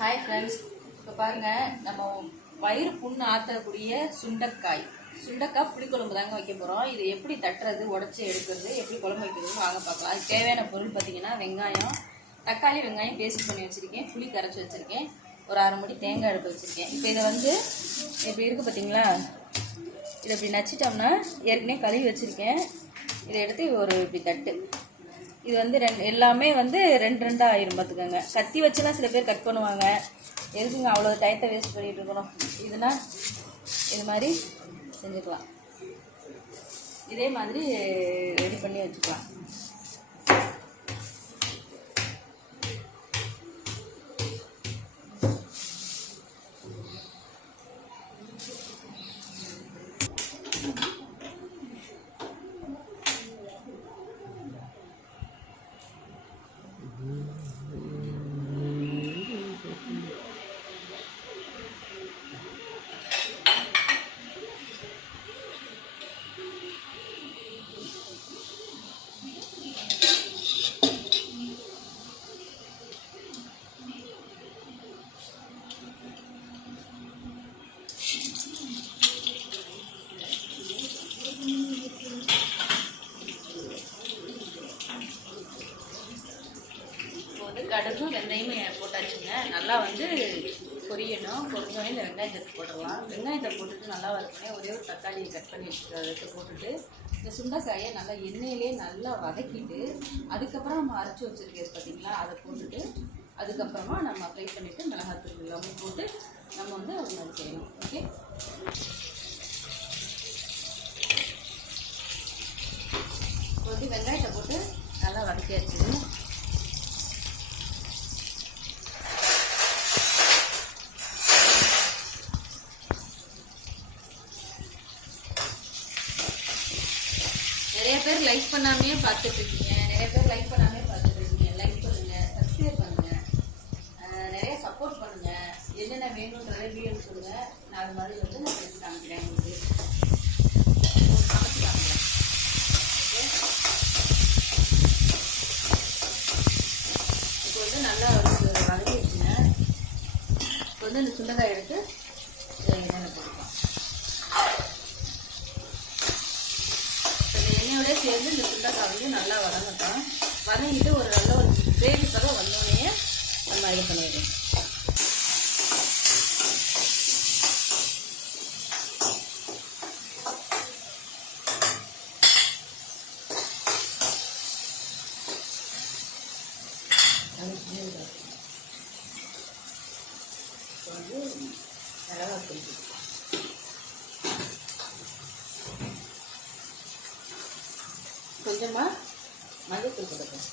Hi friends இப்போ பாருங்கள் நம்ம வயிறு புண்ணு ஆற்றக்கூடிய சுண்டக்காய். சுண்டக்காய் புளிக்குழம்பு தாங்க வைக்க போகிறோம் இது எப்படி தட்டுறது உடச்சி எடுக்கிறது எப்படி குழம்பு வைக்கிறதுன்னு வாங்க பார்க்கலாம். அதுக்கு தேவையான பொருள் பார்த்தீங்கன்னா வெங்காயம் தக்காளி வெங்காயம் பேஸ்ட் பண்ணி வச்சுருக்கேன். புளி கரைச்சி வச்சுருக்கேன். ஒரு அரை மணி தேங்காய் எடுத்து வச்சுருக்கேன். இப்போ இதை வந்து இப்போ இருக்குது பார்த்தீங்களா? இதை இப்படி நச்சிட்டோம்னா ஏற்கனவே கழுவி வச்சுருக்கேன். இதை எடுத்து ஒரு இப்படி தட்டு. இது வந்து ரெண்டு எல்லாமே வந்து ரெண்டு ரெண்டாக ஆயிரும் பார்த்துக்கோங்க கத்தி வச்சுலாம் சில பேர் கட் பண்ணுவாங்க. எதுக்குங்க அவ்வளோ டயத்தை வேஸ்ட் பண்ணிகிட்டு இருக்கணும்? இதுனா இது மாதிரி செஞ்சுக்கலாம். இதே மாதிரி ரெடி பண்ணி வச்சுக்கலாம். வந்து வெந்தயமும் போட்டாச்சுங்க. நல்லா வந்து பொரியணும். பொரிஞ்சோடனே இந்த வெங்காயத்தை போட்டுடலாம். வெங்காயத்தை போட்டுட்டு நல்லா வறுக்கணும் ஒரே ஒரு தக்காளியை கட் பண்ணி வச்சுட்டு அதை போட்டுட்டு இந்த சுண்டைக்காயை நல்லா எண்ணெயிலே நல்லா வதக்கிட்டு அதுக்கப்புறம் நம்ம அரைச்சி வச்சுருக்கிறது பார்த்தீங்களா? அதை போட்டுட்டு அதுக்கப்புறமா நம்ம ஃப்ரை பண்ணிவிட்டு மிளகாத்தூள் எல்லாமே போட்டு நம்ம வந்து அது மாதிரி செய்யணும். ஓகே இப்போ வந்து வெங்காயத்தை போட்டு நல்லா வதக்கியாச்சு நிறைய பேர் லைக் பண்ணாமே பார்த்துட்டு இருக்கீங்க நிறைய பேர் லைக் பண்ணாமே பார்த்துட்டு இருக்கீங்க லைக் பண்ணுங்க சப்ஸ்கிரைப் பண்ணுங்க. நிறைய சப்போர்ட் பண்ணுங்க. என்னென்ன வேணுன்றத வீடியோ சொல்லுங்க. நான் அது மாதிரி வந்து நான் செஞ்சு காமிக்கிறேன் உங்களுக்கு. சமைச்சு காமிக்கிறேன் ஓகே இப்போ வந்து நல்லா வந்து இப்போ வந்து இந்த சுண்டக்காய் எடுத்து என்னென்ன போட்டுக்கலாம் இந்த எண்ணெயோடய சேர்ந்து இந்த சுண்டக்காவையும் நல்லா வதங்கட்டும். வதங்கிட்டு ஒரு நல்ல ஒரு கிரேவி பதம் வந்தோடனே நம்ம இது பண்ணிடுறோம் இப்போ வந்து மிளகாத்தூள் கொஞ்சமாக மஞ்சத்தூள் கொடுப்பேன்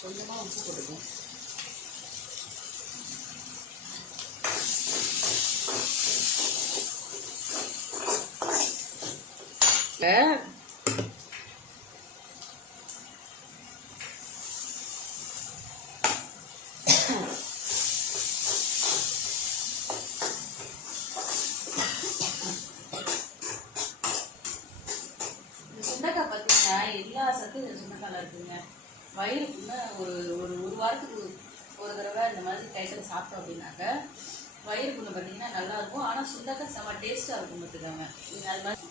கொஞ்சமாக உப்பு கொடுப்பேன் Yeah. சத்தும் இந்த சுண்டைக்காயில் இருக்குங்க ஒரு ஒரு ஒரு வாரத்துக்கு ஒரு தடவை இந்த மாதிரி கைத்தில் சாப்பிட்டோம் அப்படின்னாக்க வயிறு பார்த்தீங்கன்னா நல்லாயிருக்கும் ஆனால் சுண்டைக்காய் செம்ம டேஸ்ட்டாக இருக்கும் பார்த்துக்காங்க நீங்கள் அது மாதிரி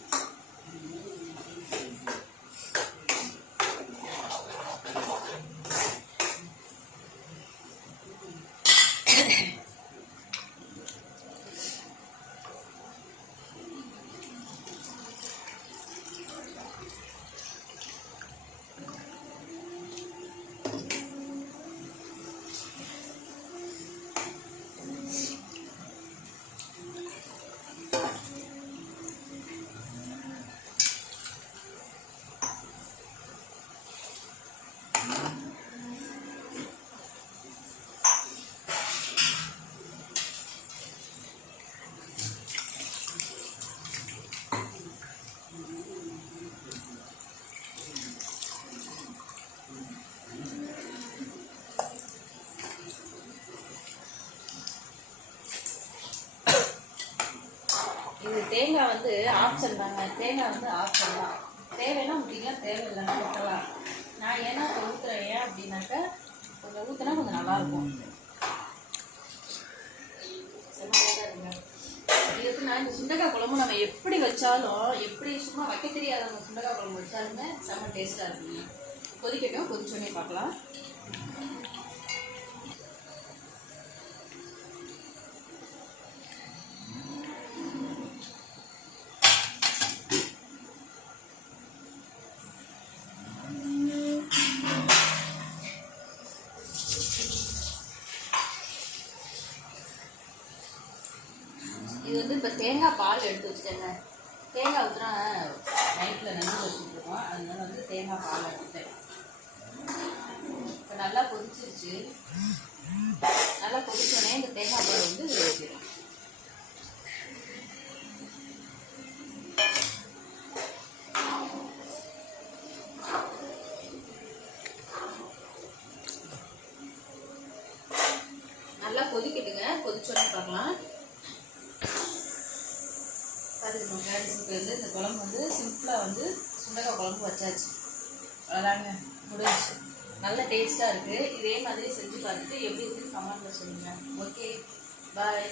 இது தேங்காய் வந்து ஆப்ஷன் தாங்க தேங்காய் வந்து ஆப்ஷன் தான் தேவைன்னா ஊற்றிக்கலாம் தேவையில்லைன்னா விட்டுறலாம் நான் ஏன்னா இப்போ ஊற்றுறேன் ஏன் அப்படின்னாக்கா கொஞ்சம் ஊற்றினா கொஞ்சம் நல்லாயிருக்கும். இதுக்கு நான் இந்த சுண்டக்காய் குழம்பு நம்ம எப்படி வச்சாலும் எப்படி சும்மா வைக்க தெரியாதவங்க சுண்டக்காய் குழம்பு வச்சாலுமே செம்ம டேஸ்ட்டாக இருக்குங்க கொதிக்கட்டும். கொதிச்சோடனே பார்க்கலாம். இது வந்து இப்போ தேங்காய் பால் எடுத்து வச்சுட்டேங்க. தேங்காய் ஊற்றுனா நைட்டில் நன்றி வச்சுருக்கோம் அதனால வந்து தேங்காய் பால் எடுத்துட்டேன். இப்போ நல்லா கொதிச்சிருச்சு. நல்லா கொதிச்சோடனே இந்த தேங்காய் பால் வந்து இதில் ஊற்றிடும் நல்லா கொதிக்கிட்டுங்க. கொதிச்சோடனே பார்க்கலாம். பாருங்க நம்ம இப்போ வந்து இந்த குழம்பு வந்து சிம்பிளாக வந்து சுண்டக்காய் குழம்பு வச்சாச்சு. அதாங்க முடிஞ்சு நல்ல டேஸ்ட்டாக இருக்குது இதே மாதிரி செஞ்சு பார்த்துட்டு எப்படி இருக்குன்னு கமெண்ட்டில் சொல்லுங்கள் ஓகே பாய்